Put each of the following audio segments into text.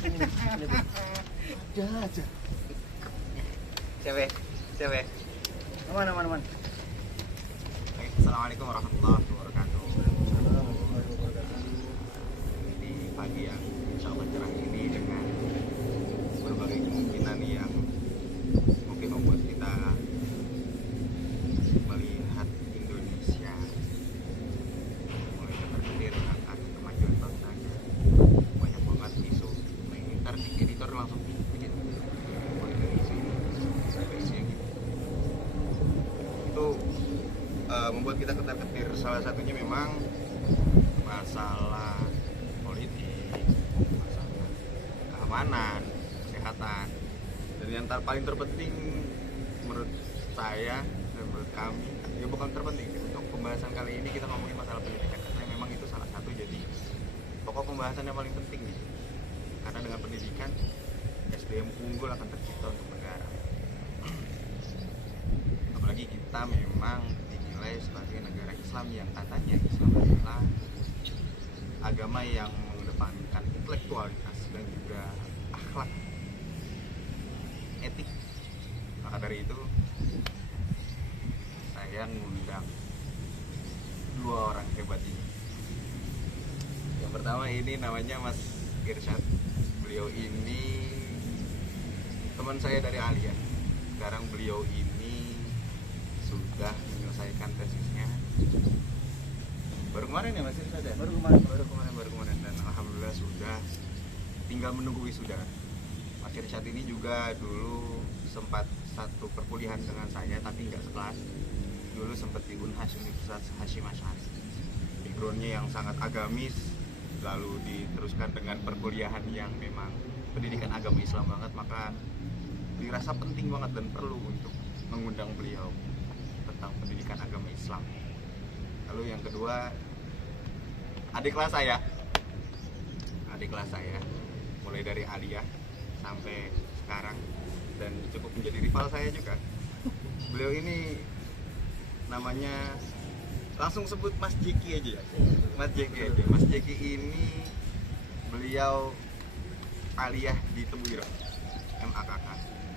selipin ini. Ada aja. Cewek. Aman. Assalamualaikum warahmatullahi wabarakatuh. Di pagi yang insya Allah cerah ini dengan berbagai kemungkinan yang mungkin membuat kita melihat Indonesia mulai terkedir akan kemajuan bangsanya. Banyak banget isu. Nah, ini ntar di editor langsung bikin mulai dari isu ini sampai isu yang gitu. Itu membuat kita ketar-ketir. Salah satunya memang masalah politik, masalah keamanan, kesehatan, dan yang paling terpenting menurut saya dan menurut kami, ya bukan terpenting untuk pembahasan kali ini kita ngomongin masalah pendidikan karena memang itu salah satu jadi pokok pembahasan yang paling penting nih. Karena dengan pendidikan SDM unggul akan tercipta untuk negara. Apalagi kita memang dinilai sebagai negara Islam yang katanya Islam adalah agama yang mengedepankan intelektualitas dan juga akhlak, etik. Maka dari itu saya ngundang dua orang hebat ini. Yang pertama ini namanya Mas Irsyad. Beliau ini teman saya dari Alia. Sekarang beliau ini sudah menyelesaikan tesisnya baru kemarin ya Mas Irsyad ya? Baru kemarin dan alhamdulillah sudah tinggal menunggu wisuda. Mas Irsyad ini juga dulu sempat satu perkuliahan dengan saya tapi nggak sekelas. Dulu sempat di Unhas Universitas Hasyim Asy'ari. Backgroundnya yang sangat agamis, lalu diteruskan dengan perkuliahan yang memang pendidikan agama Islam banget, maka dirasa penting banget dan perlu untuk mengundang beliau tentang pendidikan agama Islam. Lalu yang kedua, adik kelas saya mulai dari aliyah sampai sekarang dan cukup menjadi rival saya juga. Beliau ini namanya langsung sebut Mas Jeki aja ya. Mas Jeki ini beliau aliyah di Tebuireng MAKK.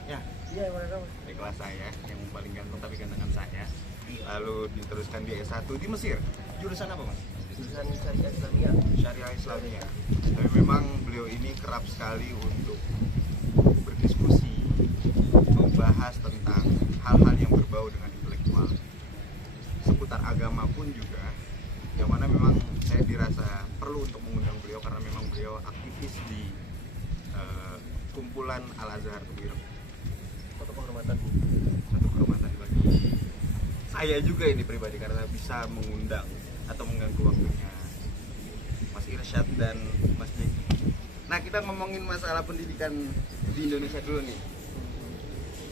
Ya, iya benar. Di kelas saya yang paling ganteng tapi gantengan saya. Lalu diteruskan di S1 di Mesir. Jurusan apa Mas? Jurusan Syariah Islamia. Syariah Islamia. Tapi memang beliau ini kerap sekali untuk berdiskusi, membahas tentang hal-hal yang berbau dengan intelektual. Seputar agama pun juga, yang mana memang saya dirasa perlu untuk mengundang beliau karena memang beliau aktivis di kumpulan Al-Azhar Tebuireng. Satu kehormatan bagi saya juga ini pribadi karena bisa mengundang atau mengganggu waktunya Mas Irsyad dan Mas Jeki. Nah, kita ngomongin masalah pendidikan di Indonesia dulu nih.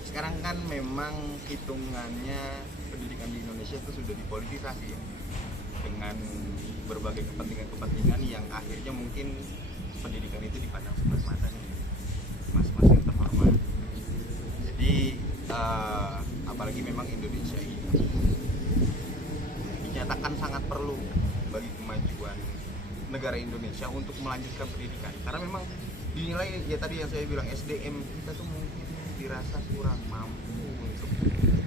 Sekarang kan memang hitungannya pendidikan di Indonesia itu sudah dipolitisasi ya, dengan berbagai kepentingan yang akhirnya mungkin pendidikan itu dipandang sebelah mata nih mas-mas yang terhormat. Jadi apalagi memang Indonesia ini dinyatakan sangat perlu bagi kemajuan negara Indonesia untuk melanjutkan pendidikan karena memang dinilai ya tadi yang saya bilang SDM kita tuh mungkin dirasa kurang mampu untuk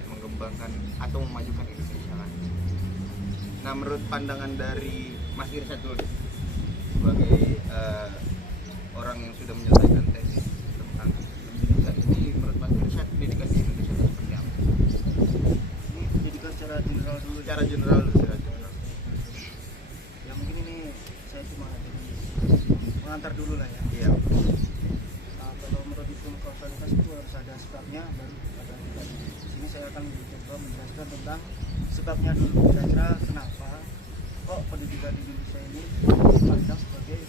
mengembangkan atau memajukan Indonesia lagi. Nah, menurut pandangan dari Mas Irsyad dulu sebagai orang yang sudah menyelesaikan tesis tentang pendidikan ini, menurut Mas Irsyad pendidikan di Indonesia itu seperti apa? ini pendidikan secara general dulu. Secara general. Ya mungkin ini saya cuma jadi pengantar dulu lah ya. Iya. Nah, kalau menurut hukum kausalitas itu harus ada sebabnya baru ada akibatnya. Di sini saya akan mencoba menjelaskan tentang sebabnya dulu. Kira-kira kenapa kok pendidikan di Indonesia ini dipandang sebagai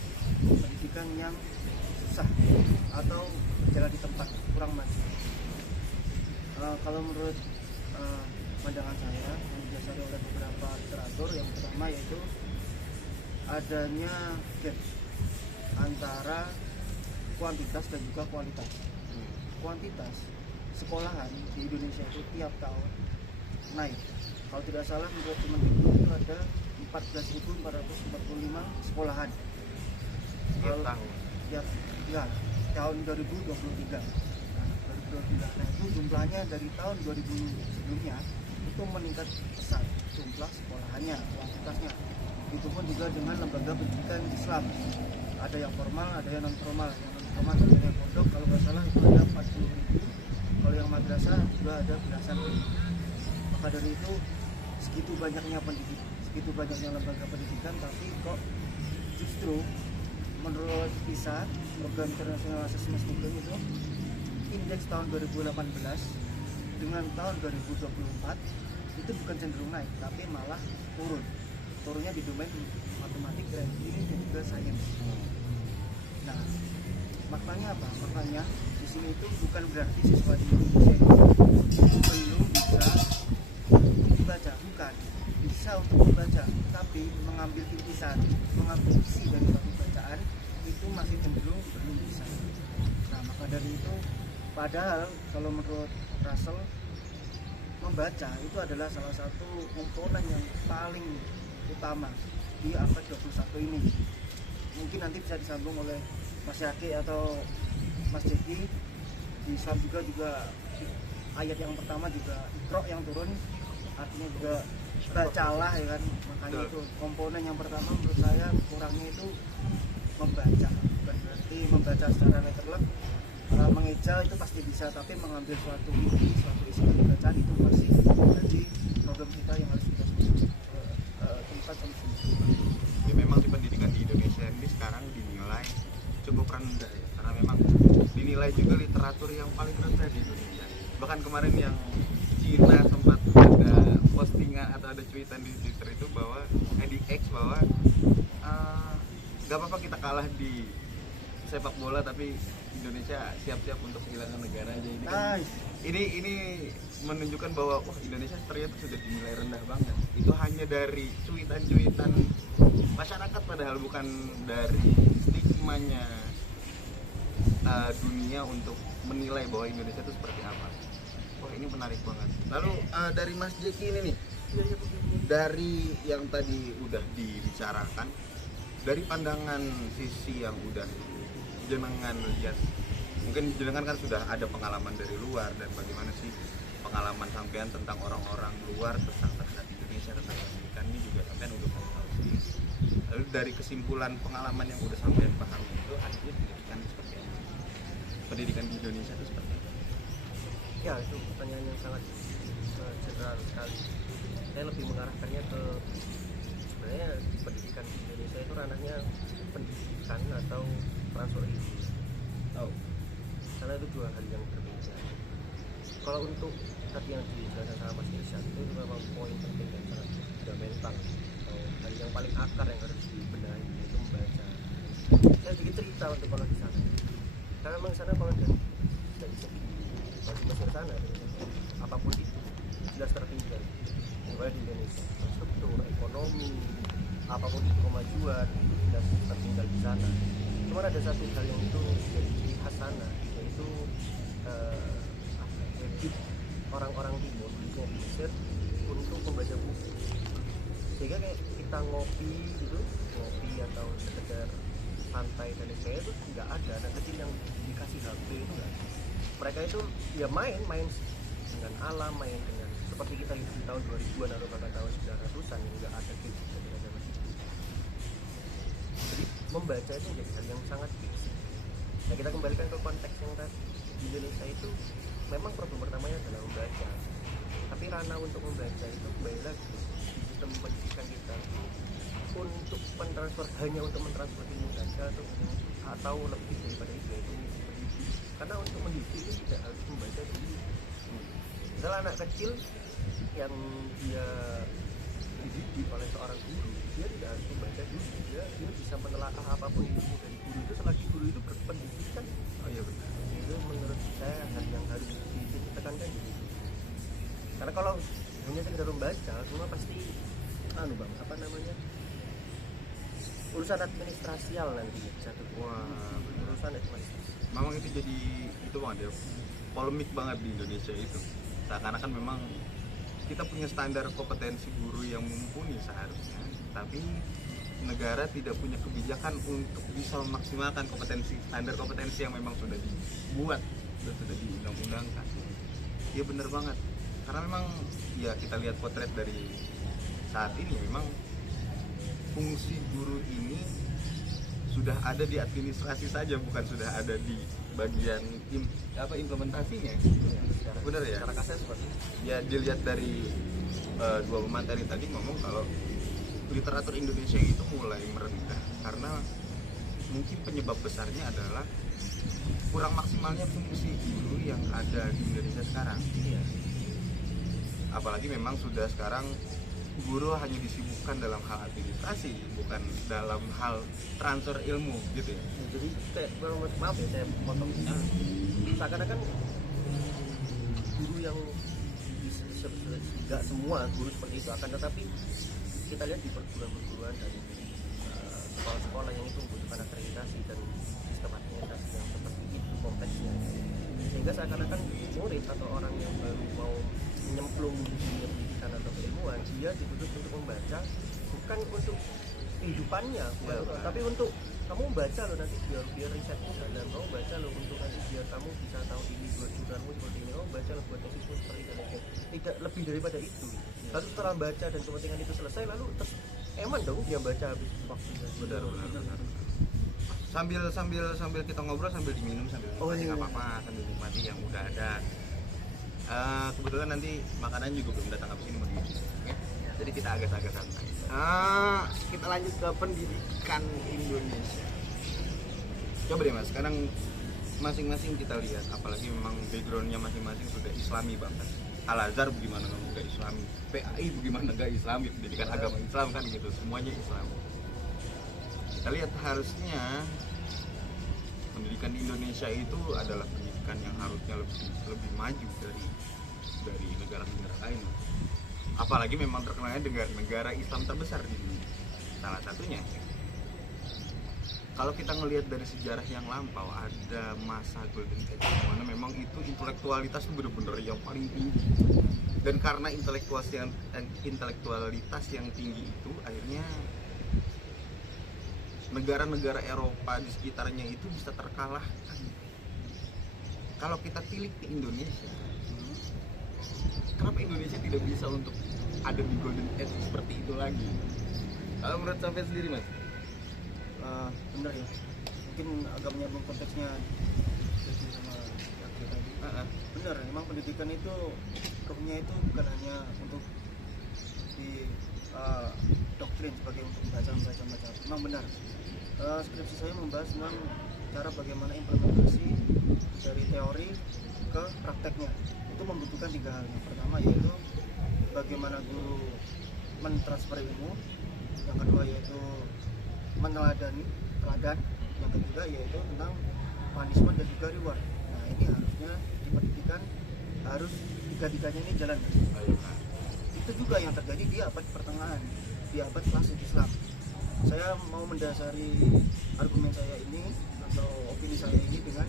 pendidikan yang susah atau berjalan di tempat, kurang maju. Kalau menurut pandangan saya yang didasari oleh beberapa literatur, yang pertama yaitu adanya gap antara kuantitas dan juga kualitas. Kuantitas sekolahan di Indonesia itu tiap tahun naik. Kalau tidak salah menurut Kemendikbud itu ada 14.445 sekolahan. Tiap tahun. ya, ya tahun 2023. Nah, 2023 nah, itu jumlahnya dari tahun 2000 sebelumnya itu meningkat pesat jumlah sekolahannya, kuantitasnya. Itu pun juga dengan lembaga pendidikan Islam. Ada yang formal, ada yang non formal. Yang non formal ada yang pondok, kalau nggak salah itu ada 40.000. Kalau yang madrasah juga ada belasan ribu. Maka dari itu segitu banyaknya lembaga pendidikan, tapi kok justru menurut PISA, Program International Assessment Student itu, indeks tahun 2018 dengan tahun 2024 itu bukan cenderung naik, tapi malah turun. Turunnya di domain matematik, ranking, dan juga sains. Nah, maknanya apa? Maknanya di sini itu bukan berarti siswa di Indonesia itu belum bisa membaca, bukan. Bisa untuk membaca, tapi mengambil intisari, mengambil isi dari suatu bacaan itu masih cenderung belum bisa. Nah, maka dari itu, padahal kalau menurut Russell, membaca itu adalah salah satu komponen yang paling utama di abad 21 ini. Mungkin nanti bisa disambung oleh Mas Yaki atau Mas Jeki. Di Islam juga ayat yang pertama juga Iqra yang turun, artinya juga bacalah, ya kan. Makanya itu komponen yang pertama menurut saya kurangnya itu membaca. Bukan berarti membaca secara letterlek, mengeja itu pasti bisa, tapi mengambil suatu isi dari bacaan itu masih jadi program kita yang harus kita tempat ya. Memang di pendidikan di Indonesia ini sekarang dinilai cukup rendah ya, karena memang dinilai juga literatur yang paling rendah di Indonesia. Bahkan kemarin yang Cina sempat ada postingan atau ada cuitan di Twitter itu bahwa di X bahwa gak apa-apa kita kalah di sepak bola, tapi Indonesia siap-siap untuk kehilangan negara aja. Ini kan, ini menunjukkan bahwa wah, Indonesia ternyata sudah dinilai rendah banget. Itu hanya dari cuitan-cuitan masyarakat, padahal bukan dari stigmanya dunia untuk menilai bahwa Indonesia itu seperti apa. Wah, ini menarik banget. Lalu dari Mas Jeki ini nih, dari yang tadi udah dibicarakan, dari pandangan sisi yang udah jenengan lihat, mungkin jenengan kan sudah ada pengalaman dari luar, dan bagaimana sih pengalaman sampean tentang orang-orang luar tentang terhadap Indonesia, tentang pendidikan ini juga sampean udah tahu sendiri. Lalu dari kesimpulan pengalaman yang udah sampean pahami itu, akhirnya pendidikan seperti apa? Pendidikan di Indonesia itu seperti apa? Ya, itu pertanyaan yang sangat general sekali. Saya lebih mengarahkannya ke sebenarnya pendidikan di Indonesia itu ranahnya pendidikan atau transfer ilmu. Karena itu dua hal yang berbeda. Kalau untuk tadi yang dijelaskan sama Mas Irsyad, itu memang poin penting dan sangat fundamental, atau hal yang paling akar yang harus dibenahi, yaitu membaca. Saya sedikit cerita untuk kalau di sana, karena memang di sana kalau tidak bisa kalau di Mesir sana, apapun itu jelas tertinggal. Mulai di Indonesia, struktur, ekonomi, apapun itu kemajuan itu jelas tertinggal di sana. Cuma ada satu hal yang itu jadi ciri khas sana, yaitu habit orang-orang timur, khususnya di Mesir, untuk membaca buku. Sehingga kayak kita ngopi gitu, ngopi atau sekedar santai dan sebagainya itu nggak ada. Anak kecil yang dikasih HP itu nggak ada. Mereka itu ya main dengan alam, main dengan seperti kita hidup di tahun 2000-an atau bahkan tahun 900-an yang nggak ada gitu, tidak ada begitu. Jadi membaca itu menjadi hal yang sangat basic. Nah, kita kembalikan ke konteks yang tadi, di Indonesia itu memang problem pertamanya adalah membaca, tapi ranah untuk membaca itu kembali lagi di sistem pendidikan kita untuk mentransfer, hanya untuk mentransfer ilmu saja atau lebih daripada itu, yaitu mendidik. Karena untuk mendidik itu tidak harus membaca dulu. Misalnya anak kecil yang dia dididik oleh seorang guru, dia tidak harus membaca dulu, dia bisa menelaah apapun ilmu dari guru itu selagi guru itu berpendidikan. Oh iya benar. Itu menurut saya hal yang harus ditekankan gitu. Karena kalau hanya sekedar membaca, semua pasti urusan administrasial nanti jatuh. Wah, Urusan administrasi. memang itu jadi itu banget ya, polemik banget di Indonesia itu. Seakan-akan memang kita punya standar kompetensi guru yang mumpuni seharusnya, tapi negara tidak punya kebijakan untuk bisa memaksimalkan standar kompetensi yang memang sudah dibuat dan sudah diundang-undangkan. Iya bener banget, karena memang ya kita lihat potret dari saat ini, memang fungsi guru ini sudah ada di administrasi saja, bukan sudah ada di bagian implementasinya. Bener ya? Secara kasar seperti itu. Ya dilihat dari dua pemateri tadi ngomong kalau literatur Indonesia itu mulai merendah karena mungkin penyebab besarnya adalah kurang maksimalnya fungsi guru yang ada di Indonesia sekarang. Iya. Apalagi memang sudah sekarang guru hanya disibukkan dalam hal administrasi, bukan dalam hal transfer ilmu gitu ya. Ya, jadi kayak maaf ya saya potong. Seakan-akan guru yang nggak semua guru seperti itu, akan tetapi kita lihat di perguruan-perguruan dan sekolah-sekolah yang itu membutuhkan akreditasi dan sistem administrasi yang seperti itu kompleksnya, sehingga seakan-akan murid atau orang yang baru mau menyemplung di dunia pendidikan atau keilmuan, dia dituntut untuk membaca bukan untuk kehidupannya, tapi untuk kamu baca lo nanti biar risetmu jalan, kamu baca lo untuk nanti biar kamu bisa tahu ini buat jurnalmu seperti ini, kamu baca lo buat tesismu seperti itu, tidak lebih daripada itu. Lalu setelah baca dan kepentingan itu selesai, lalu terus eman dong dia baca habis waktunya. Benar. Sambil kita ngobrol sambil diminum sambil nikmati nggak apa-apa, sambil nikmati yang udah ada. Kebetulan nanti makanan juga belum datang habis ini mau diisi. Jadi kita agak-agak santai. Kita lanjut ke pendidikan Indonesia. Coba deh mas, sekarang masing-masing kita lihat, apalagi memang backgroundnya masing-masing sudah Islami banget. Al-Azhar bagaimana nggak Islami, PAI bagaimana nggak Islami, pendidikan agama Islam kan gitu, semuanya Islam. Kita lihat harusnya pendidikan di Indonesia itu adalah pendidikan yang harusnya lebih maju dari negara-negara lain. Apalagi memang terkenalnya dengan negara Islam terbesar di dunia. Salah satunya, kalau kita ngelihat dari sejarah yang lampau, ada masa golden age dimana memang itu intelektualitas itu benar-benar yang paling tinggi. Dan karena intelektualitas yang tinggi itu, akhirnya negara-negara Eropa di sekitarnya itu bisa terkalahkan. Kalau kita tilik ke Indonesia, kenapa Indonesia tidak bisa untuk ada di golden age seperti itu lagi? Kalau menurut sampai sendiri mas? Benar ya, mungkin agak menyambung konteksnya jadi sama Yaki tadi. Benar, memang pendidikan itu rohnya itu bukan hanya untuk di doktrin sebagai untuk membaca. Memang benar. Skripsi saya membahas tentang cara bagaimana implementasi dari teori ke prakteknya. Itu membutuhkan 3 hal. Yang pertama yaitu bagaimana guru mentransfer ilmu, yang kedua yaitu meneladani teladan, yang ketiga yaitu tentang punishment dan juga reward. Nah ini harusnya di pendidikan harus 3-tiganya ini jalan. Itu juga yang terjadi di abad pertengahan, di abad klasik Islam. Saya mau mendasari argumen saya ini atau opini saya ini dengan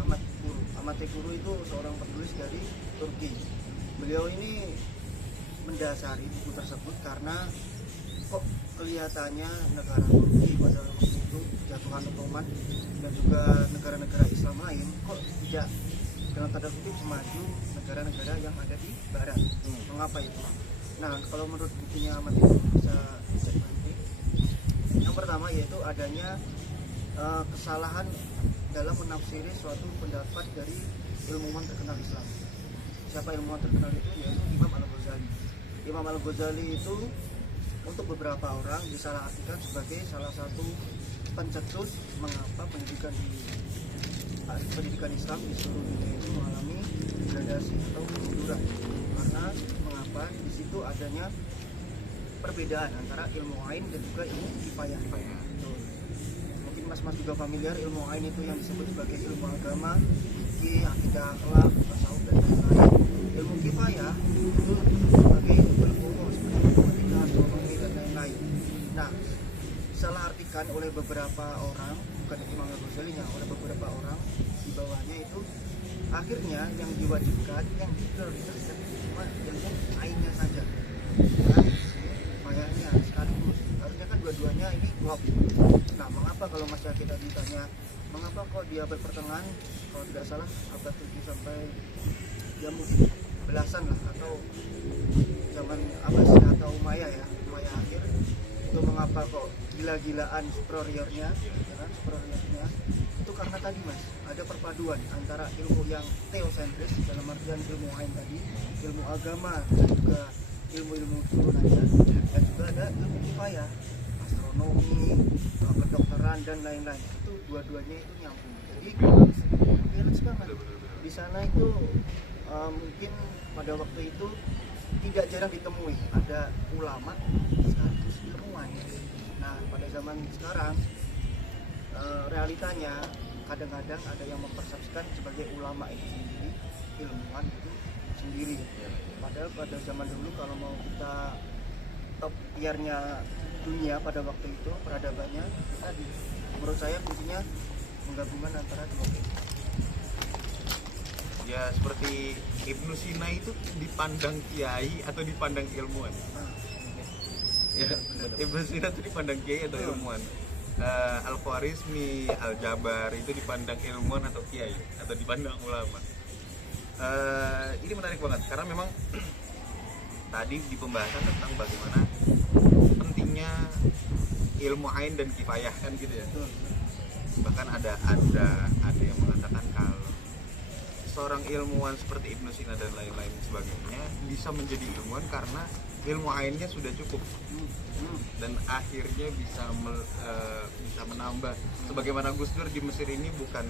Ahmad Teguru. Ahmad Teguru itu seorang penulis dari Turki. Beliau ini mendasari buku tersebut karena kok kelihatannya negara Turki pada waktu itu jatuhan Ottoman dan juga negara-negara Islam lain kok tidak dengan tanda kutip semaju negara-negara yang ada di barat. Mengapa itu? Nah kalau menurut bukunya Ahmad Teguru bisa dicek nanti. Yang pertama yaitu adanya kesalahan dalam menafsiri suatu pendapat dari ilmuwan terkenal Islam. Siapa ilmuwan terkenal itu? Yaitu Imam Al-Ghazali. Imam Al-Ghazali itu untuk beberapa orang disalahartikan sebagai salah satu pencetus mengapa pendidikan Islam di seluruh dunia itu mengalami degradasi atau kemunduran. Karena mengapa di situ adanya perbedaan antara ilmu ain dan juga ilmu kifayah. Mungkin mas-mas juga familiar ilmu ain itu yang disebut sebagai ilmu agama, fikih, akidah, akhlak, tasawuf dan lain-lain. Ilmu kifayah itu sebagai ilmu umum seperti matematika, astronomi dan lain-lain. Nah, disalahartikan oleh beberapa orang, bukan Imam Al-Ghazali, oleh beberapa orang di bawahnya itu akhirnya yang diwajibkan, yang diprioritaskan cuma ilmu ainnya saja. Kifayahnya sekaligus. Harusnya kan dua-duanya ini ngopi. Nah, mengapa kalau masa kita ditanya mengapa kok di abad pertengahan, kalau tidak salah abad 7 sampai ya mungkin belasan lah, atau zaman Abbasiyah atau Umayyah ya, Umayyah akhir, itu mengapa kok gila-gilaan superiornya, ya kan, superiornya itu karena tadi mas, ada perpaduan antara ilmu yang teosentris dalam artian ilmu ain tadi, ilmu agama dan juga ilmu-ilmu turunannya, dan juga ada ilmu kifayah, astronomi, kedokteran dan lain-lain. Itu dua-duanya itu nyambung. Jadi balance banget. Di sana itu mungkin pada waktu itu tidak jarang ditemui ada ulama sekaligus ilmuwan. Nah, pada zaman sekarang realitanya kadang-kadang ada yang mempersepsikan sebagai ulama itu sendiri, ilmuwan itu sendiri. Padahal pada zaman dulu kalau mau kita top tiernya dunia pada waktu itu peradabannya tadi, menurut saya kuncinya penggabungan antara dua itu. Ya seperti Ibnu Sina itu dipandang kiai atau dipandang ilmuwan? Ya, Ibnu Sina itu dipandang kiai atau ilmuwan? Al-Khwarizmi, Al-Jabar itu dipandang ilmuwan atau kiai atau dipandang ulama? Ini menarik banget karena memang tadi di pembahasan tentang bagaimana pentingnya ilmu ain dan kifayah kan gitu ya. Bahkan ada yang mengatakan kalau seorang ilmuwan seperti Ibnu Sina dan lain-lain sebagainya bisa menjadi ilmuwan karena ilmu ainnya sudah cukup dan akhirnya bisa menambah. Sebagaimana Gus Dur di Mesir ini bukan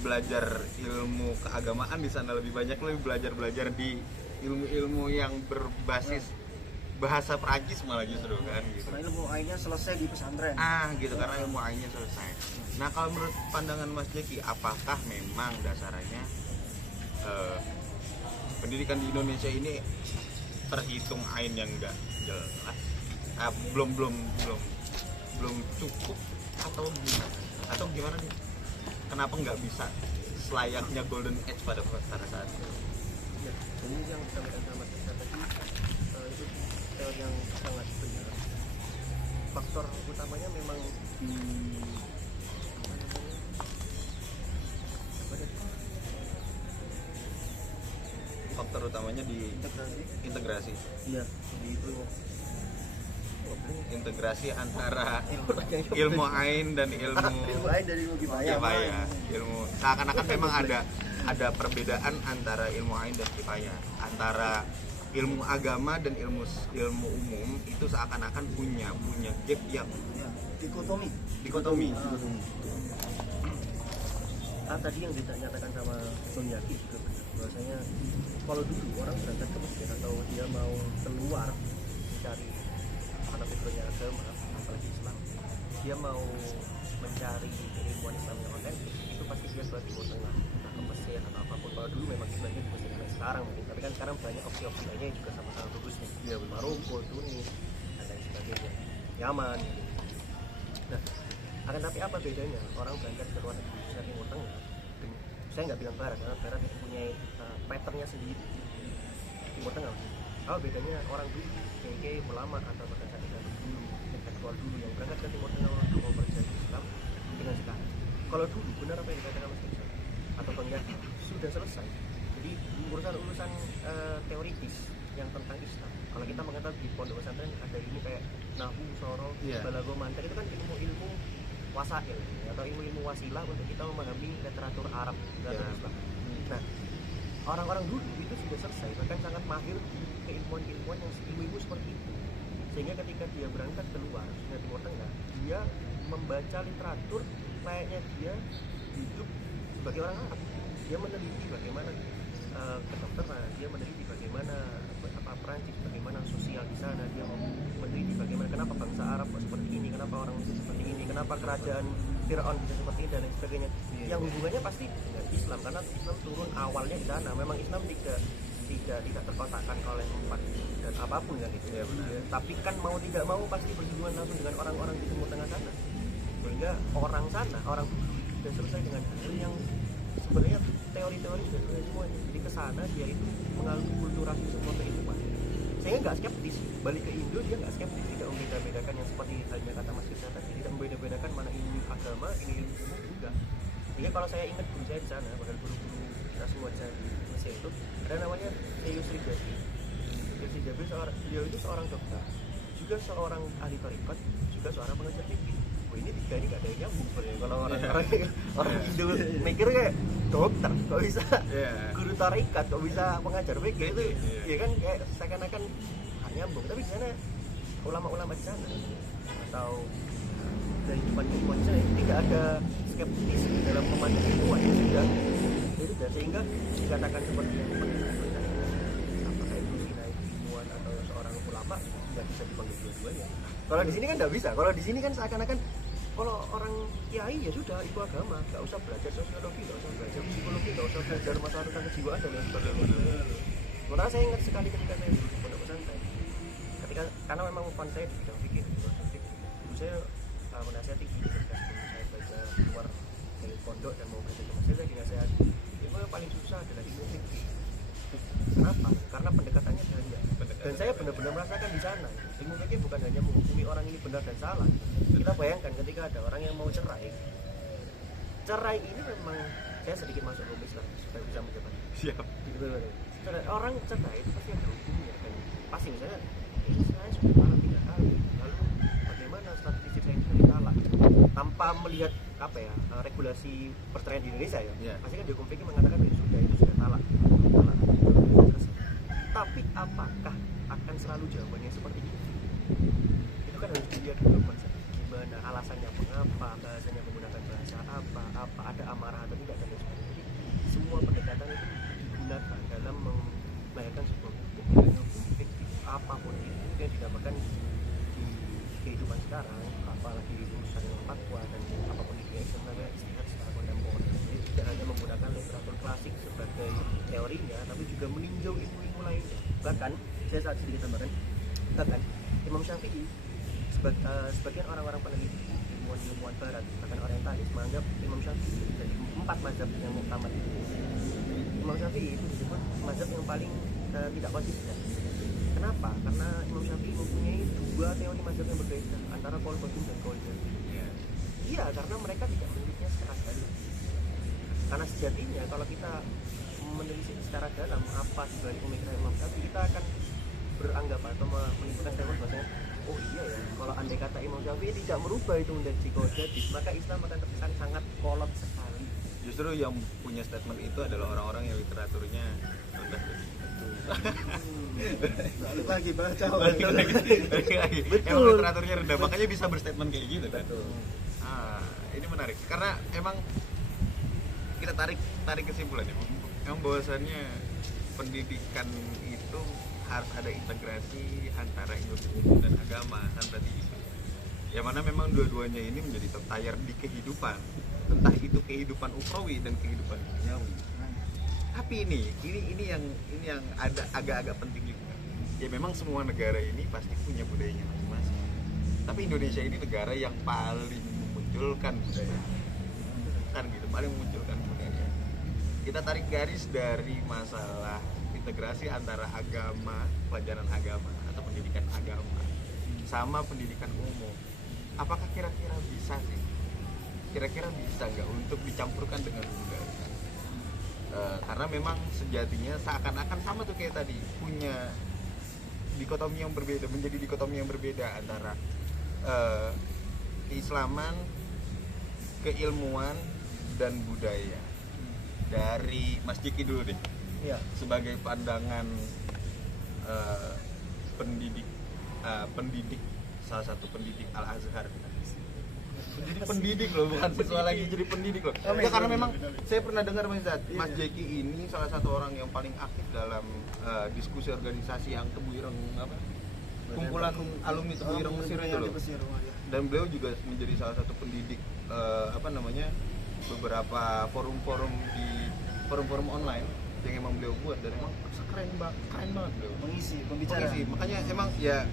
belajar ilmu keagamaan di sana, lebih belajar di ilmu-ilmu yang berbasis bahasa Perancis malah justru kan gitu. Karena ilmu ainnya selesai di pesantren. Gitu karena ilmu ainnya selesai. Nah, kalau menurut pandangan Mas Jeki, apakah memang dasarnya pendidikan di Indonesia ini terhitung ain yang enggak jelas? Belum cukup atau gimana nih? Kenapa nggak bisa selayaknya golden age pada saat itu? Ya, ini yang disampaikan sama kita tadi itu teori yang sangat benar. Faktor utamanya memang di Faktor utamanya di integrasi. Iya, di itu integrasi antara ilmu ain dan Ilmu ain dari ilmu kifayah. Ilmu seakan-akan memang ada perbedaan antara ilmu ain dan kifayah, antara ilmu agama dan ilmu umum itu seakan-akan punya gap yang dikotomi. Tadi yang dinyatakan sama Bang Yaki juga benar, bahwasanya kalau dulu orang berangkat ke masjid atau dia mau keluar mencari anak backgroundnya agama, apalagi Islam, dia mau mencari ilmuwan Islam yang otentik, itu pasti dia ke Timur Tengah, entah ke Mesir atau apapun. Kalau dulu memang kiblatnya di Mesir, dan sekarang mungkin, tapi kan sekarang banyak opsi-opsi lainnya juga sama-sama bagusnya, dia Maroko, Tunis, dan lain sebagainya, Yaman. Nah, akan tapi apa bedanya orang berangkat ke luar negeri, khususnya Timur Tengah? Saya nggak bilang Barat, karena Barat itu punya patternnya sendiri. Timur Tengah, apa bedanya orang dulu, kayak ulama atau bahkan dulu, intelektual dulu yang berangkat ke Timur Tengah untuk mempelajari Islam dengan sekarang? Kalau dulu benar apa yang dikatakan Mas Iksan atau Bang Yaki, sudah selesai. Jadi urusan teoritis yang tentang Islam, kalau kita mengatakan di pondok pesantren ada ini kayak nahu, soro, balago, mantek, itu kan ilmu wasail atau ilmu wasilah untuk kita memahami literatur Arab dan Islam. Nah, orang-orang dulu itu sudah selesai, bahkan sangat mahir di keilmuan-ilmuan yang ilmu seperti itu, sehingga ketika dia berangkat keluar ke Timur Tengah, dia membaca literatur layaknya dia hidup sebagai orang Arab. Dia meneliti bagaimana kedokteran, dia meneliti bagaimana Perancis, bagaimana sosial di sana, dia meneliti bagaimana kenapa bangsa Arab seperti ini, kenapa orang Mesir seperti ini, kenapa kerajaan Firaun bisa seperti ini dan lain sebagainya. Yang hubungannya pasti dengan Islam, karena Islam turun awalnya di sana. Memang Islam tidak terkotakkan oleh empat dan apapun kan itu. Ya, tapi kan mau tidak mau pasti berhubungan langsung dengan orang-orang di Timur Tengah sana. Sehingga orang sana, orang dulu sudah selesai dengan hal yang sebenarnya teori-teori sudah semua. Jadi kesana dia itu mengalami kulturasi semua keilmuan, Sehingga nggak skeptis, balik ke Indo dia nggak skeptis, tidak membeda-bedakan yang seperti halnya kata Mas Firsa tadi, tidak membeda-bedakan mana ini agama, ini ilmu umum, enggak. Sehingga kalau saya ingat guru saya di sana, bahkan guru-guru kita semua di sana di Mesir itu ada namanya Yusri Jabi. Yusri Jabi beliau itu seorang dokter, juga seorang ahli tarekat, juga seorang pengajar fikih. Ini tiga ini gak ada yang nyambung kalau orang Indo mikir kayak dokter kok bisa guru tarekat, kok bisa pengajar fikih itu ya kan kayak seakan-akan gak nyambung. Tapi di sana ulama-ulama di sana atau dari depan sana tidak ada skeptis dalam memandang itu aja sudah itu sudah, sehingga dikatakan seperti yang apakah itu sinai ilmuwan atau seorang ulama tidak bisa dipanggil dua-duanya. Kalau di sini kan nggak bisa. Kalau di sini kan seakan-akan kalau orang kiai ya sudah itu agama, nggak usah belajar sosiologi, nggak usah belajar psikologi, nggak usah belajar masalah tentang kejiwaan dan lain sebagainya. Karena saya ingat sekali ketika saya duduk di pondok pesantren, karena memang fun saya di bidang fikih, dulu saya menasihati ketika sebelum saya belajar keluar dari pondok dan mau kerja ke masjid, saya dinasihati ilmu yang paling susah adalah ilmu fikih. Kenapa? Karena pendekatannya banyak. Dan saya benar-benar merasakan di sana. Ilmu fikih bukan hanya menghukumi orang ini benar dan salah. Kita bayangkan ketika ada orang yang mau cerai. Cerai ini memang saya sedikit masuk ke Islam supaya bisa menjawab. Siap. Orang cerai itu pasti ada hukumnya kan. Pasti misalnya saya sudah talak 3 kali. Lalu bagaimana status istri saya sudah ditalak? Tanpa melihat apa ya regulasi perceraian di Indonesia ya. Pasti kan di hukum fikih mengatakan itu sudah talak. Tapi apakah akan selalu jawabannya seperti itu? Itu kan harus dilihat dulu konsep gimana alasannya, mengapa, bahasanya menggunakan bahasa apa, ada amarah atau tidak dan sebagainya. Jadi semua pendekatan itu digunakan dalam melahirkan sebuah hukum apapun itu yang didapatkan di kehidupan sekarang, apalagi urusan fatwa dan apapun itu yang sebenarnya istihad secara kontemporer. Jadi tidak hanya menggunakan literatur klasik sebagai teorinya, tapi juga meninjau ilmu-ilmu lainnya. Bahkan saya saat sedikit tambahkan, bahkan Imam Syafi'i sebagian orang-orang peneliti ilmuwan barat bahkan orientalis menganggap Imam Syafi'i dari 4 mazhab yang muktamad itu, Imam Syafi'i itu disebut mazhab yang paling tidak konsisten. Kenapa? Karena Imam Syafi'i mempunyai 2 teori mazhab yang berbeda antara qaul qadim dan qaul jazm. Iya, karena mereka tidak menelitinya secara dalam. Karena sejatinya kalau kita menelisik secara dalam apa dibalik pemikiran Imam Syafi'i, kita akan beranggap atau menimbulkan statement bahwasanya oh iya ya, kalau andai kata Imam Syafi'i tidak merubah itu menjadi qaul jadid, maka Islam akan terkesan sangat kolot sekali. Justru yang punya statement itu adalah orang-orang yang literaturnya rendah. Balik lagi baca. Betul. Emang literaturnya rendah, makanya bisa berstatement kayak gitu kan. Betul. Ini menarik karena emang kita tarik kesimpulannya. Emang bahwasannya pendidikan itu harus ada integrasi antara ilmu umum dan agama kan berarti itu. Yang mana memang dua-duanya ini menjadi tertayar di kehidupan, entah itu kehidupan ukhrawi dan kehidupan duniawi. Tapi ini yang ada agak-agak penting juga. Ya memang semua negara ini pasti punya budayanya masing-masing. Tapi Indonesia ini negara yang paling memunculkan budaya. Kan gitu, paling memunculkan budaya. Kita tarik garis dari masalah integrasi antara agama, pelajaran agama atau pendidikan agama sama pendidikan umum. Apakah kira-kira bisa sih? Kira-kira bisa nggak untuk dicampurkan dengan budaya? Karena memang sejatinya seakan-akan sama tuh kayak tadi, punya dikotomi yang berbeda, menjadi dikotomi yang berbeda antara keislaman, keilmuan dan budaya. Dari Mas Jeki dulu deh. Iya. Sebagai pandangan pendidik salah satu pendidik Al Azhar. Jadi pendidik loh, bukan siswa lagi, jadi pendidik loh. Ya, karena memang saya pernah dengar Mas Jeki ini salah satu orang yang paling aktif dalam diskusi organisasi yang Tebuireng apa? Kumpulan alumni Tebuireng Mesir itu loh. Dan beliau juga menjadi salah satu pendidik beberapa forum-forum di forum-forum online yang emang beliau buat, dan emang keren banget beliau Mengisi pembicara. Makanya emang ya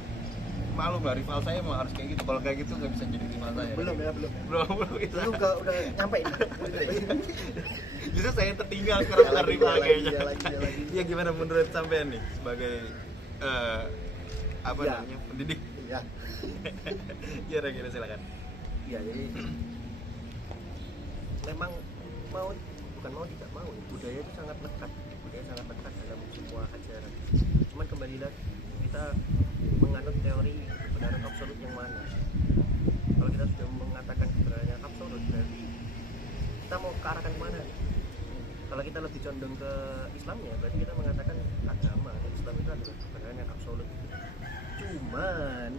maklum lah, rival saya emang harus kayak gitu. Kalau kayak gitu nggak bisa jadi rival saya. Belum itu udah nyampe. Justru saya tertinggal sekarang bukan rival kayaknya. Ya gimana menurut sampean nih sebagai apa Iya. namanya pendidik. Iya. Ya kira silakan. Iya, jadi memang bukan mau tidak mau, budaya itu sangat lekat dalam semua ajaran. Cuman kembali lagi kita menganut teori kebenaran absolut yang mana. Kalau kita sudah mengatakan kebenaran yang absolut, berarti kita mau ke arah kemana? Kalau kita lebih condong ke Islamnya, berarti kita mengatakan agama Islam itu adalah kebenaran yang absolut. Cuman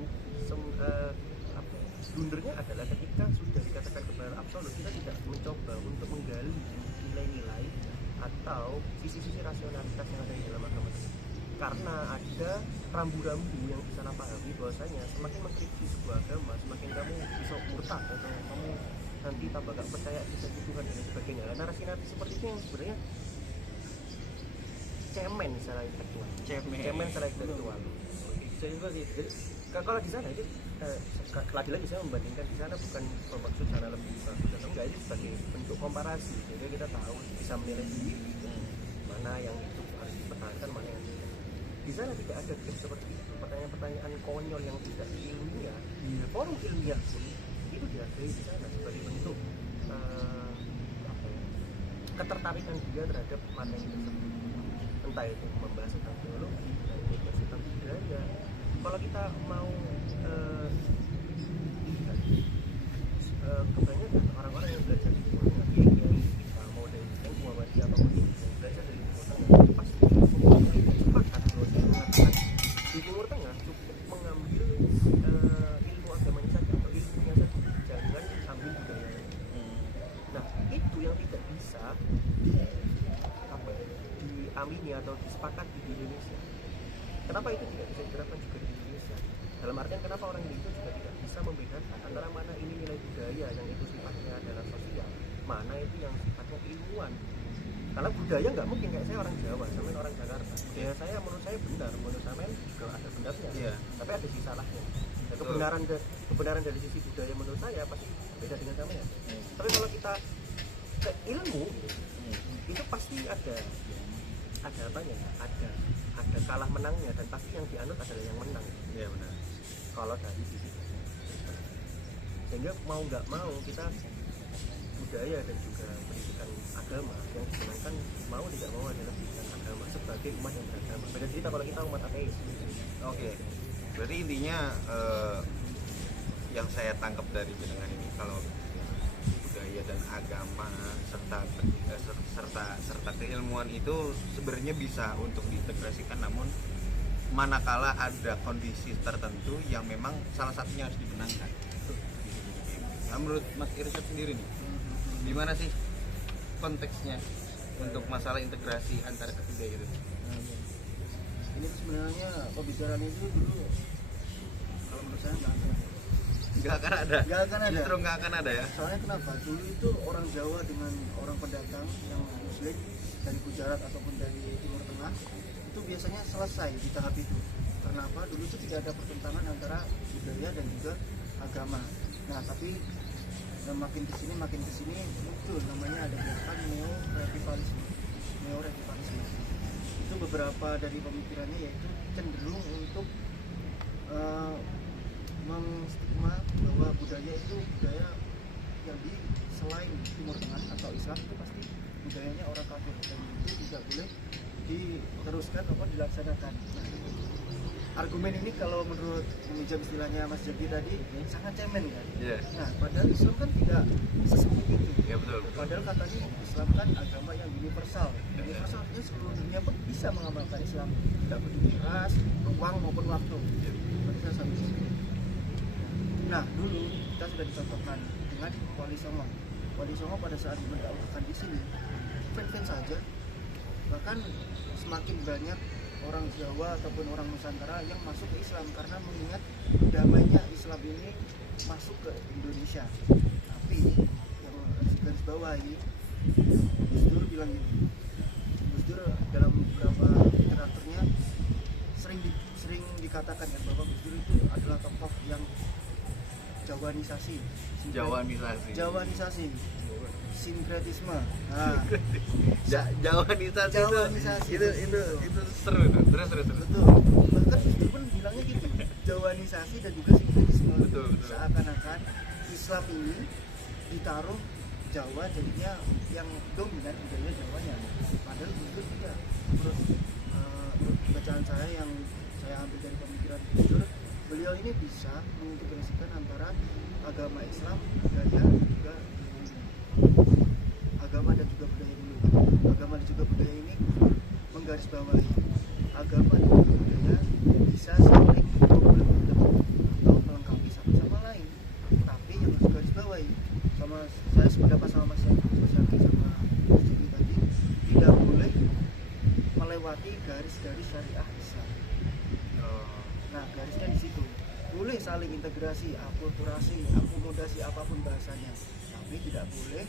blundernya adalah ketika sudah dikatakan kebenaran absolut, kita tidak mencoba untuk menggali nilai-nilai atau sisi-sisi rasionalitas yang ada di dalam agama itu. Karena ada rambu-rambu yang disalahpahami bahwasanya semakin mengkritik sebuah agama, semakin kamu bisa murtad atau kamu nanti tambah gak percaya bisa Tuhan dan sebagainya. Narasi-narasi seperti itu yang sebenarnya cemen secara intelektual. Cemen secara intelektual. Jadi kalau di sana itu lagi-lagi saya membandingkan di sana bukan bermaksud sana lebih bagus atau enggak, itu sebagai bentuk komparasi. Jadi kita tahu bisa menilai sendiri mana yang itu harus dipertahankan, mana yang tidak. Di sana tidak ada tips seperti itu. Pertanyaan-pertanyaan konyol yang tidak ilmiah, forum ilmiah pun itu dihargai di sana sebagai bentuk ketertarikan dia terhadap materi tersebut. Entah itu membahas tentang teologi, entah itu membahas tentang budaya. Kalau kita mau lihat kebanyakan orang-orang yang belajar di Timur Tengah, kita mau dari Muhammadiyah atau yang belajar dari Timur Tengah, pasti sepakat bahwa saya mengatakan di Timur Tengah cukup mengambil ilmu agamanya saja atau ilmunya saja, jangan ambil budayanya. Nah, itu yang tidak bisa diamini atau disepakati di Indonesia. Kenapa itu tidak bisa diterapkan juga di Indonesia? Dalam artian kenapa orang Indonesia juga tidak bisa membedakan antara mana ini nilai budaya yang itu sifatnya adalah sosial, mana itu yang sifatnya ilmuwan. Karena budaya nggak mungkin kayak saya orang Jawa, sama orang Jakarta. Budaya saya menurut saya benar, menurut saya juga ada benarnya, tapi ada sisi salahnya. Dan kebenaran dari sisi budaya menurut saya pasti beda dengan sampean. Tapi kalau kita ke ilmu, itu pasti ada apanya ya? Ada kalah menangnya, dan pasti yang dianut adalah yang menang. Iya benar. Kalau dari sisi sehingga mau nggak mau kita budaya dan juga pendidikan agama yang digunakan mau tidak mau adalah pendidikan agama sebagai umat yang beragama. Beda cerita kalau kita umat ateis. Oke. Berarti intinya yang saya tangkap dari jenengan ini, kalau budaya dan agama serta keilmuan itu sebenarnya bisa untuk diintegrasikan, namun manakala ada kondisi tertentu yang memang salah satunya harus dimenangkan. Nah, menurut Mas Irsyad sendiri nih, gimana sih konteksnya untuk masalah integrasi antara ketiga itu? Ini sebenarnya pembicaraan itu dulu kalau menurut saya nggak akan ada. Justru nggak akan ada ya. Soalnya kenapa? Dulu itu orang Jawa dengan orang pendatang yang Muslim dari Gujarat ataupun dari Timur Tengah itu biasanya selesai di tahap itu. Karena apa? Dulu itu tidak ada pertentangan antara budaya dan juga agama. Nah, tapi makin kesini muncul namanya ada gerakan neo-revivalisme. Itu beberapa dari pemikirannya yaitu cenderung untuk mengstigma bahwa budaya itu budaya yang di selain Timur Tengah atau Islam itu pasti budayanya orang kafir dan itu tidak boleh diteruskan atau dilaksanakan. Nah, argumen ini kalau menurut meminjam istilahnya Mas Jaki tadi sangat cemen kan? Yeah. Nah, padahal Islam kan tidak sesempit itu. Ya betul. Padahal katanya Islam kan agama yang universal. Universal artinya seluruh dunia pun bisa mengamalkan Islam, tidak peduli ras, ruang maupun waktu. Nah, dulu kita sudah dicontohkan dengan Wali Songo. Wali Songo pada saat mendakwahkan di sini, fan-fan saja. Bahkan semakin banyak orang Jawa ataupun orang Nusantara yang masuk ke Islam karena mengingat damainya Islam ini masuk ke Indonesia. Tapi yang harus garis bawahi, Gus Dur bilang gini. Gus Dur dalam beberapa literaturnya sering dikatakan ya bahwa Gus Dur itu adalah tokoh yang Jawanisasi. Jawanisasi. Sinkretisme. Nah, Jawanisasi Jawanisasi. itu seru tuh. Terus. betul. Bahkan itu pun bilangnya gitu. Jawanisasi dan juga sinkretisme. Betul. Seakan-akan Islam ini ditaruh Jawa jadinya yang dominan budaya Jawanya. Padahal itu tidak. Menurut bacaan saya yang saya ambil dari pemikiran Gus, beliau ini bisa mengintegrasikan antara agama Islam, budaya dan juga agama dan juga budaya dulu. Agama dan juga budaya ini menggarisbawahi agama dan juga budaya bisa saling atau melengkapi satu sama lain. Tapi yang harus garisbawahi sama saya sependapat sama Mas Yaki sama Mas Jiki tadi, tidak boleh melewati garis-garis syariah Islam. Nah, garisnya di situ. Boleh saling integrasi, akulturasi, akomodasi apapun bahasanya, tapi tidak boleh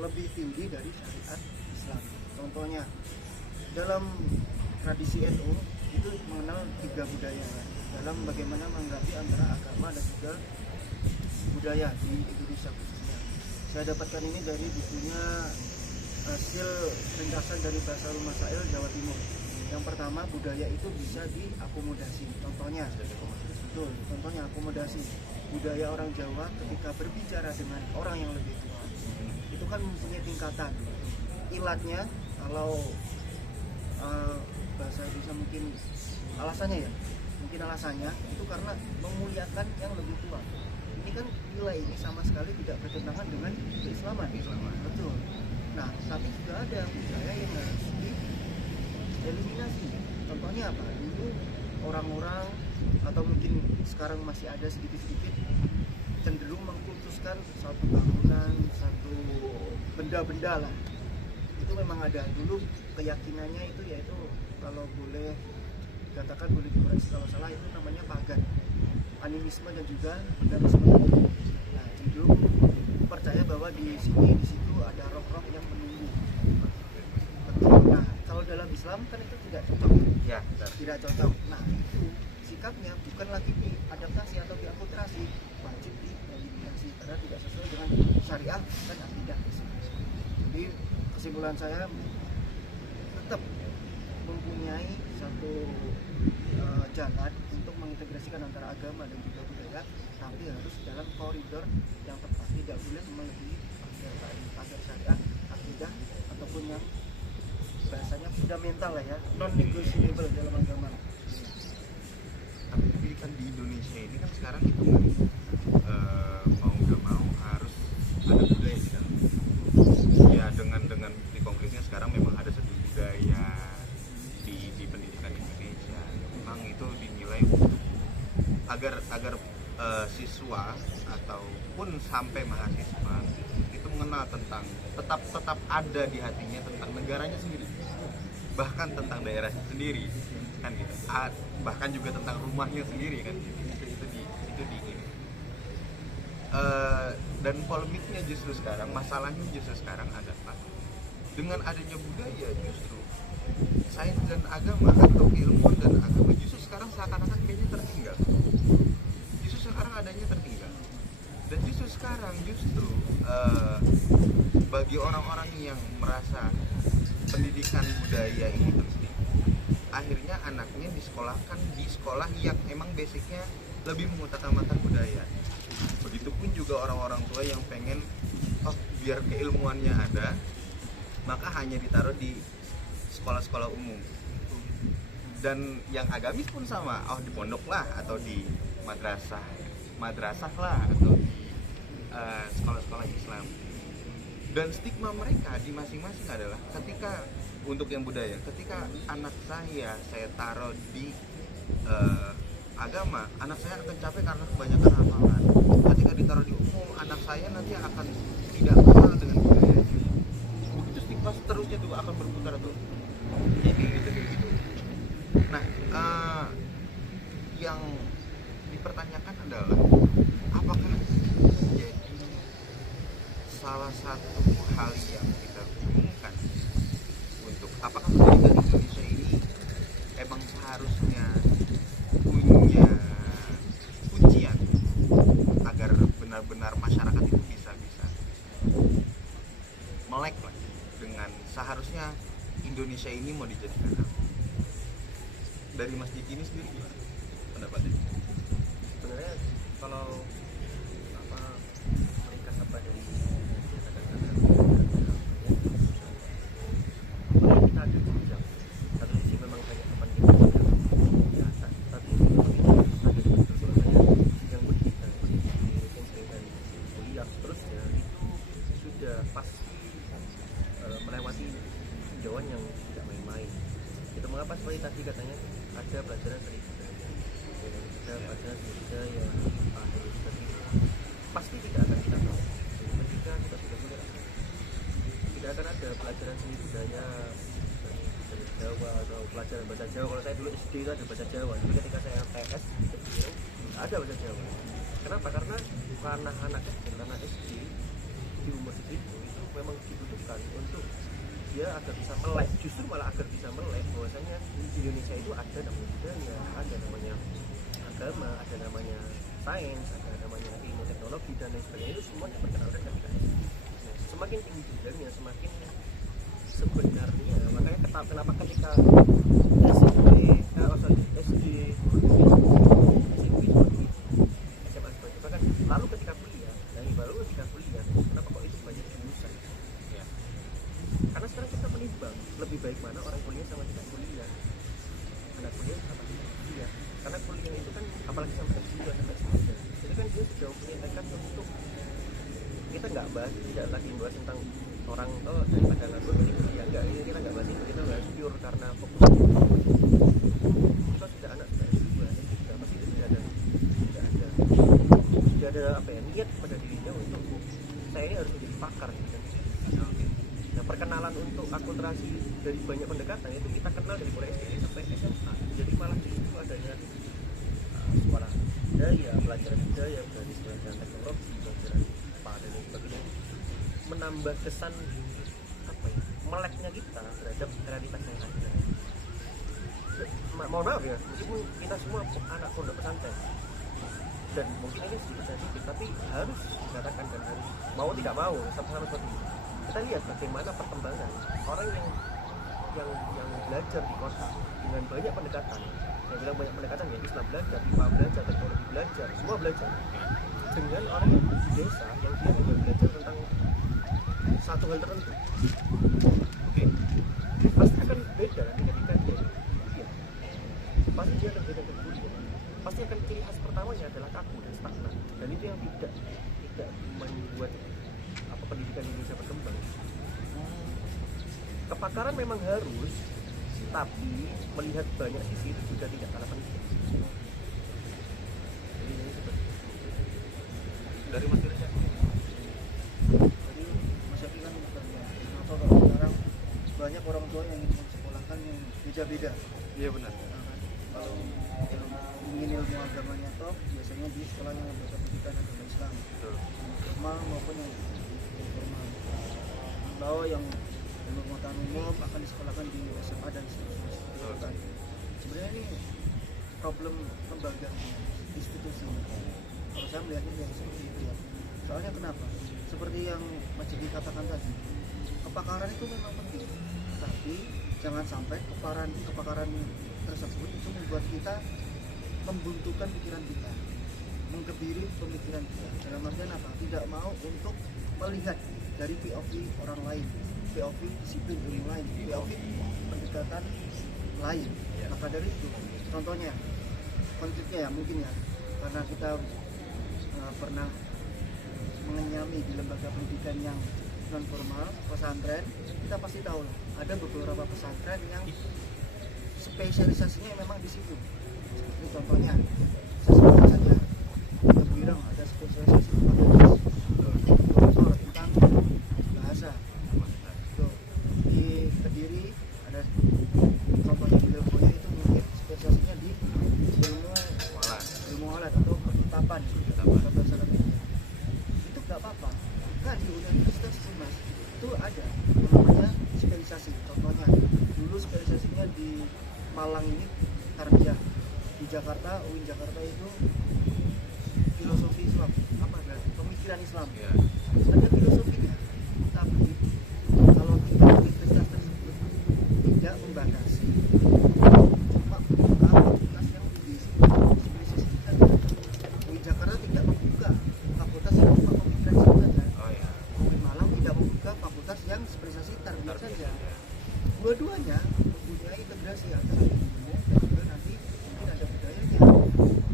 lebih tinggi dari syariat Islam. Contohnya, dalam tradisi NU itu mengenal 3 budaya dalam bagaimana menanggapi antara agama dan juga budaya di Indonesia khususnya. Saya dapatkan ini dari bukunya hasil ringkasan dari Basaul Masail Jawa Timur. Yang pertama, budaya itu bisa diakomodasi. Contohnya akomodasi budaya orang Jawa ketika berbicara dengan orang yang lebih tua itu kan mempunyai tingkatan. Ilatnya kalau bahasa Indonesia mungkin alasannya itu karena memuliakan yang lebih tua. Ini kan nilai ini sama sekali tidak bertentangan dengan keislaman. Betul. Nah, tapi juga ada budaya yang harus dieliminasi. Contohnya apa? Dulu orang-orang atau mungkin sekarang masih ada sedikit-sedikit cenderung mengkultuskan satu bangunan, satu benda-benda lah. Itu memang ada. Dulu keyakinannya itu yaitu kalau boleh dikatakan, boleh dikoreksi kalau salah, itu namanya pagan, animisme dan juga paganisme. Nah, cenderung percaya bahwa di situ ada roh-roh yang menunggu. Betul. Nah, kalau dalam Islam kan itu tidak cocok. Ya, Tidak cocok. Nah, itu sikapnya bukan lagi diadaptasi atau diakulturasi, wajib dieliminasi karena tidak sesuai dengan syariah dan akidah. Jadi kesimpulan saya tetap mempunyai satu jalan untuk mengintegrasikan antara agama dan juga budaya, tapi harus dalam koridor yang tepat, tidak boleh melebihi pagar syariah, akidah ataupun yang bahasanya fundamental lah ya, non negotiable dalam agama. tapi kan di Indonesia ini kan sekarang itu kan mau nggak mau harus ada budaya di dalam. Ya dengan di konkretnya sekarang memang ada satu budaya di pendidikan Indonesia yang memang itu dinilai agar siswa ataupun sampai mahasiswa itu mengenal tentang tetap ada di hatinya tentang negaranya sendiri, bahkan tentang daerahnya sendiri kan gitu, bahkan juga tentang rumahnya sendiri kan gitu. itu di ini. Dan polemiknya justru sekarang, masalahnya justru sekarang adalah dengan adanya budaya justru sains dan agama atau ilmu dan agama justru sekarang seakan-akan kayaknya tertinggal. Justru sekarang adanya tertinggal. Dan justru sekarang bagi orang-orang yang merasa pendidikan budaya ini penting, akhirnya anaknya disekolahkan di sekolah yang emang basicnya lebih mengutamakan budaya. Begitupun juga orang-orang tua yang pengen biar keilmuannya ada, maka hanya ditaruh di sekolah-sekolah umum. Dan yang agamis pun sama, di pondok lah atau di madrasah lah atau di sekolah-sekolah Islam. Dan stigma mereka di masing-masing adalah ketika untuk yang budaya, ketika anak saya taruh di agama, anak saya akan capek karena kebanyakan hafalan. Ketika ditaruh di umum, anak saya nanti akan tidak kenal dengan budayanya. Begitu stigma seterusnya tuh akan berputar tuh. Jadi gitu. Nah, yang dipertanyakan adalah apakah jadi salah satu hal yang kita bingungkan untuk apakah pendidikan Indonesia ini emang harusnya punya ujian agar masyarakat itu bisa melek lah dengan seharusnya Indonesia ini mau dijadikan apa. Dari Mas Diki ini sendiri gimana pendapatnya? Sebenarnya kalau meringkas apa dari kita ada jenjang. Satu sisi memang banyak teman kita di atas, tapi ada juga yang pendidikan SMP dan kuliah seterusnya itu sudah pasti melewati jauhan yang tidak main-main. Itu mengapa seperti tadi katanya ada pelajaran seni budaya, ada pelajaran seni budaya, tapi pasti tidak akan kita tahu ketika kita sudah kuliah. Tidak akan ada pelajaran seni budaya dari Jawa atau pelajaran bahasa Jawa. Kalau saya dulu SD itu ada bahasa Jawa, tapi ketika saya TS itu ada bahasa Jawa. Kenapa? Karena anak-anak kecil, anak SD di umur segitu itu memang dibutuhkan untuk dia agar bisa melek, justru malah agar bisa melek bahwasanya Indonesia itu ada namanya budaya, ada namanya agama, ada namanya sains, ada namanya ilmu teknologi dan lain sebagainya. Itu semua diperkenalkan ketika SD. Semakin tinggi jenjangnya, semakin sebenarnya makanya kenapa ketika SD, SMP seperti itu, SMA seperti itu kan, lalu ketika kuliah, kenapa kok itu banyak jurusan? Ya. Karena sekarang kita menimbang lebih baik mana orang kuliah sama tidak kuliah, anak kuliah sama tidak kuliah. Karena kuliah itu kan apalagi sampai S2 sampai S3, jadi kan dia sudah punya tekad untuk kita tidak lagi bahas tentang orang daripada nganggur jadi kuliah, enggak, ini kita nggak bahas itu, kita bahas pure karena fokus kita sudah anak sudah S2, S3 pasti tidak ada apa ya, niat pada dirinya untuk saya ini harus menjadi pakar gitu. Nah, perkenalan untuk akulturasi dari banyak pendekatan itu kita kenal dari mulai SD sampai SMA. Jadi malah justru adanya sekolah budaya, pelajaran budaya, pelajaran teknologi, pelajaran IPA dan lain sebagainya, menambah kesan apa ya, meleknya kita terhadap realitas yang ada. Mohon maaf ya, meskipun kita semua anak pondok pesantren dan mungkin ini sedikit sensitif, tapi harus dikatakan dan harus mau tidak mau sama-sama seperti itu. Kita lihat bagaimana perkembangan orang yang belajar di kota dengan banyak pendekatan. Saya bilang banyak pendekatan ya, Islam belajar, IPA belajar, teknologi belajar, semua belajar. Dengan orang yang di desa yang dia hanya belajar tentang satu hal tertentu. Oke, pasti akan beda nanti ketika dia kuliah. Pasti dia akan beda dengan kuliah. Pasti akan ciri khas pertamanya adalah kaku dan stagnan. Dan itu yang tidak membuat pendidikan Indonesia berkembang. Kepakaran memang harus, tapi melihat banyak sisi itu juga tidak kalah penting. Jadi ini seperti Dari Mas Dirja. Jadi Mas Yaki kan bertanya, kenapa kalau sekarang banyak orang tua yang ingin mensekolahkan yang beda-beda. Iya benar. Kalau ingin ilmu agamanya top, biasanya di sekolah yang berbeda pendidikan agama Islam, Betul. formal maupun yang informal. Kalau yang pengumuman umum akan disekolahkan di SMA dan seterusnya. Betul kan. Sebenarnya ini problem lembaga institusi. Kalau saya melihatnya yang seperti itu ya. Soalnya kenapa? Seperti yang Mas Jeki katakan tadi, kepakaran itu memang penting, tapi jangan sampai kepakaran tersebut itu membuat kita membuntukan pikiran kita, mengkebiri pemikiran kita. Dalam artian apa? Tidak mau untuk melihat dari POV orang lain, POV disiplin ilmu lain, POV pendekatan lain. Maka dari itu, contohnya konfliknya ya mungkin ya, karena kita pernah mengenyami di lembaga pendidikan yang non formal, pesantren, kita pasti tahu lah, ada beberapa pesantren yang spesialisasinya memang di situ. Seperti contohnya, saya sebutkan saja, di Birang ada spesialisasi tentang bahasa. Tuh, di Kediri ada contohnya di Lirboyo itu mungkin spesialisasinya di ilmu alat atau ketetapan. Itu nggak apa-apa. Nah di universitas sih Mas, itu ada namanya spesialisasi. Contohnya dulu spesialisasinya di Malang ini tarbiyah, di Jakarta UIN Jakarta itu filosofi Islam, apa ada pemikiran pemikiran Islam, Ya. ada filosofinya. Tapi kalau kita universitas tersebut tidak membatasi, cuma membuka fakultas yang diisi spesialisasikan. Di Jakarta tidak membuka fakultas yang cuma pemikiran Islam saja. Oh ya. Di Malang tidak membuka fakultas yang spesialisasi tarbiyah saja. Dua-duanya mempunyai integrasi antara ilmu dan juga nanti mungkin ada budayanya.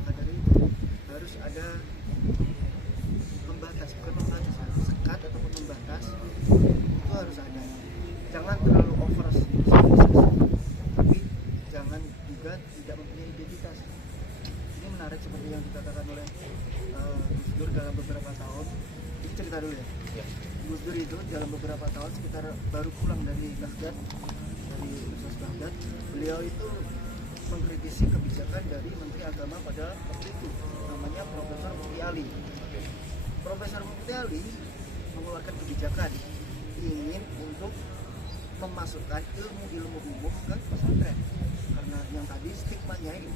Maka dari itu harus ada pembatas, bukan pembatasan, sekat ataupun pembatas itu harus ada. Jangan terlalu over spesialisasi, tapi jangan juga tidak mempunyai identitas. Ini menarik seperti yang dikatakan oleh Gus Dur dalam beberapa tahun. Ini cerita dulu ya. Ya. Gus Dur itu dalam beberapa tahun sekitar baru pulang dari Baghdad, dari Universitas Baghdad, beliau itu mengkritisi kebijakan dari Menteri Agama pada waktu itu, namanya Profesor Mufti Ali. Oke. Profesor Mufti Ali mengeluarkan kebijakan ingin untuk memasukkan ilmu-ilmu umum ke pesantren, karena yang tadi stigmanya ini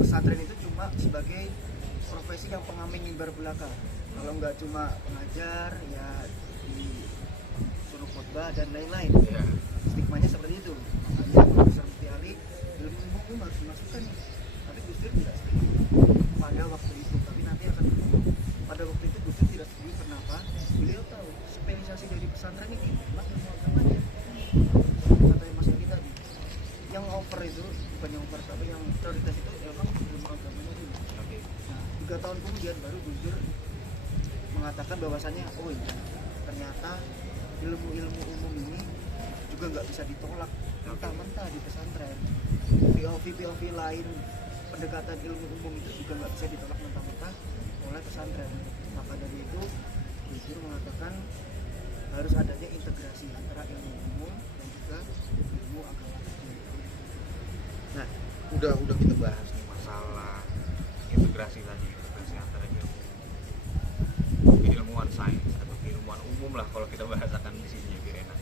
pesantren itu cuma sebagai profesi yang pengamen mimbar belaka. Kalau nggak cuma pengajar ya disuruh khotbah dan lain-lain. Ya. Stigmanya seperti itu. Makanya Profesor Mufti Ali ilmu umum harus dimasukkan. Tapi Gus Dur tidak setuju pada waktu itu. Tapi nanti akan berubah. Pada waktu itu Gus Dur tidak setuju. Kenapa? Beliau tahu spesialisasi dari pesantren ini memang ilmu agamanya. Kata Mas Yogi tadi, yang over itu bukan yang over, tapi yang prioritas itu memang ilmu agamanya dulu. Oke. Nah, 3 tahun kemudian baru Gus Dur mengatakan bahwasannya, oh iya, ternyata ilmu-ilmu umum ini juga nggak bisa ditolak mentah-mentah di pesantren. POV lain pendekatan ilmu umum itu juga nggak bisa ditolak mentah-mentah oleh pesantren. Maka dari itu Gus Dur mengatakan harus adanya integrasi antara ilmu umum dan juga ilmu agama. Nah, udah kita bahas nih masalah integrasi tadi, integrasi antara ilmuwan sains atau ilmuwan umum lah kalau kita bahasakan di sini biar enak.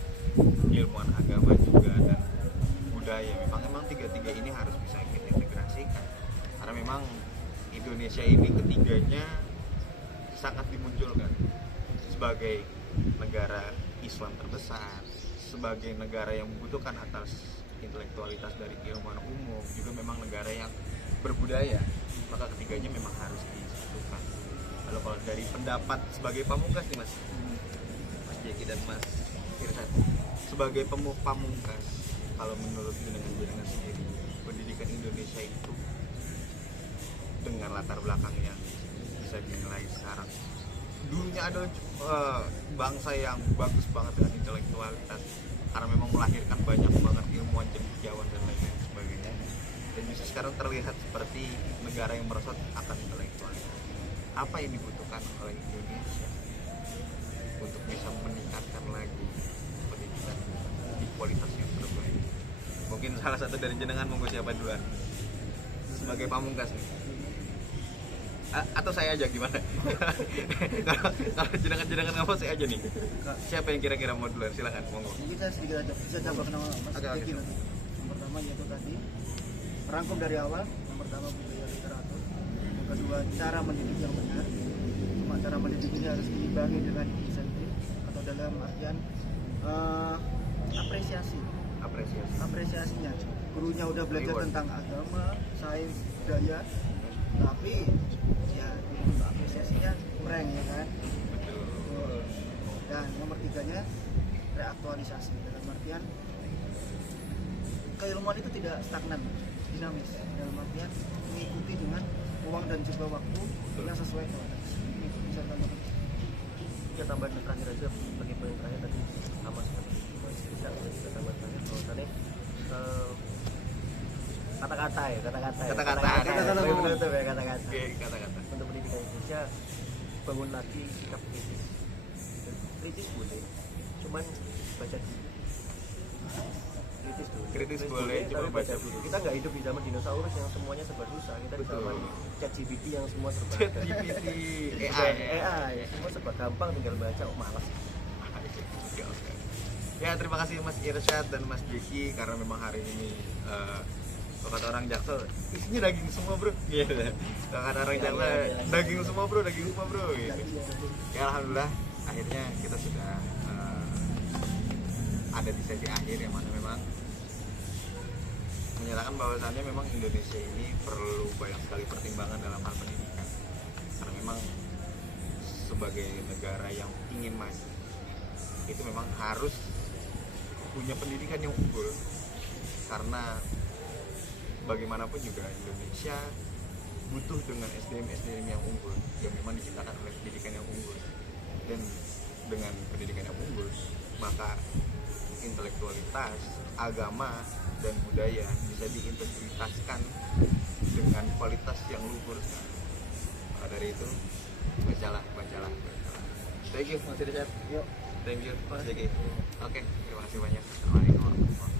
Ilmuwan agama juga dan budaya. Memang tiga-tiga ini harus bisa kita integrasikan. Karena memang Indonesia ini ketiganya sangat dimunculkan sebagai negara Islam terbesar, sebagai negara yang membutuhkan atas intelektualitas dari ilmuwan umum, juga memang negara yang berbudaya. Maka ketiganya memang harus disatukan. Lalu kalau dari pendapat sebagai pamungkas nih Mas Jeki dan Mas Irsyad, sebagai pamungkas, kalau menurut jenengan sendiri, pendidikan Indonesia itu dengan latar belakang yang bisa dinilai sekarang, dulunya adalah bangsa yang bagus banget dengan intelektualitas, karena memang melahirkan banyak banget ilmuwan cendekiawan dan lain-lain sebagainya, dan bisa sekarang terlihat seperti negara yang merosot akan intelektualitas. Apa yang dibutuhkan oleh Indonesia untuk bisa meningkatkan lagi pendidikan di kualitas yang terbaik? Mungkin salah satu dari jenengan, monggo siapa duluan sebagai pamungkas nih? Atau saya aja gimana? Kalau jenengan nggak mau, saya aja nih. Siapa yang kira-kira mau duluan? Silakan, monggo. Mungkin saya sedikit aja bisa coba kenal Mas Jeki nanti. Yang pertama yaitu tadi merangkum dari awal. Yang pertama budaya literatur. Yang kedua cara mendidik yang benar. Cuma cara mendidik ini harus diimbangi dengan insentif atau dalam artian apresiasinya. Gurunya udah belajar tentang agama, sains, budaya, tapi ya apresiasinya kurang ya kan. Dan nomor tiganya reaktualisasi, dalam artian keilmuan itu tidak stagnan, dinamis, dalam artian mengikuti dengan ruang dan juga waktu yang sesuai konteks. Bisa tambahkan? Ya tambahan terakhir aja, sebagai poin terakhir tadi sama seperti kita tambah terakhir bahwasannya kata-kata untuk pendidikan Indonesia, bangun lagi sikap kritis boleh, cuman baca dulu. kritis boleh, cuma baca dulu. Kita nggak hidup di zaman dinosaurus yang semuanya serba susah. Kita di zaman ChatGPT yang semua serba AI semua serba gampang, tinggal baca. Malas. Ya, terima kasih Mas Irsyad dan Mas Jeki, karena memang hari ini Kalau kata orang Jaksel, isinya daging semua bro. Gitu. Kalau kata orang Jaksel, daging semua bro, daging semua bro. Gitu. Ya alhamdulillah, akhirnya kita sudah ada di sesi akhir yang mana memang menyatakan bahwasannya memang Indonesia ini perlu banyak sekali pertimbangan dalam hal pendidikan. Karena memang sebagai negara yang ingin maju, itu memang harus punya pendidikan yang unggul. Karena bagaimanapun juga Indonesia butuh dengan SDM yang unggul, yang memang diciptakan oleh pendidikan yang unggul. Dan dengan pendidikan yang unggul, maka intelektualitas, agama, dan budaya bisa diintegritaskan dengan kualitas yang luhur. Maka dari itu, bacalah. Thank you, Mas Richard. Yuk. Thank you, Mas Jeki. Oke, terima kasih banyak. Assalamualaikum warahmatullahi wabarakatuh.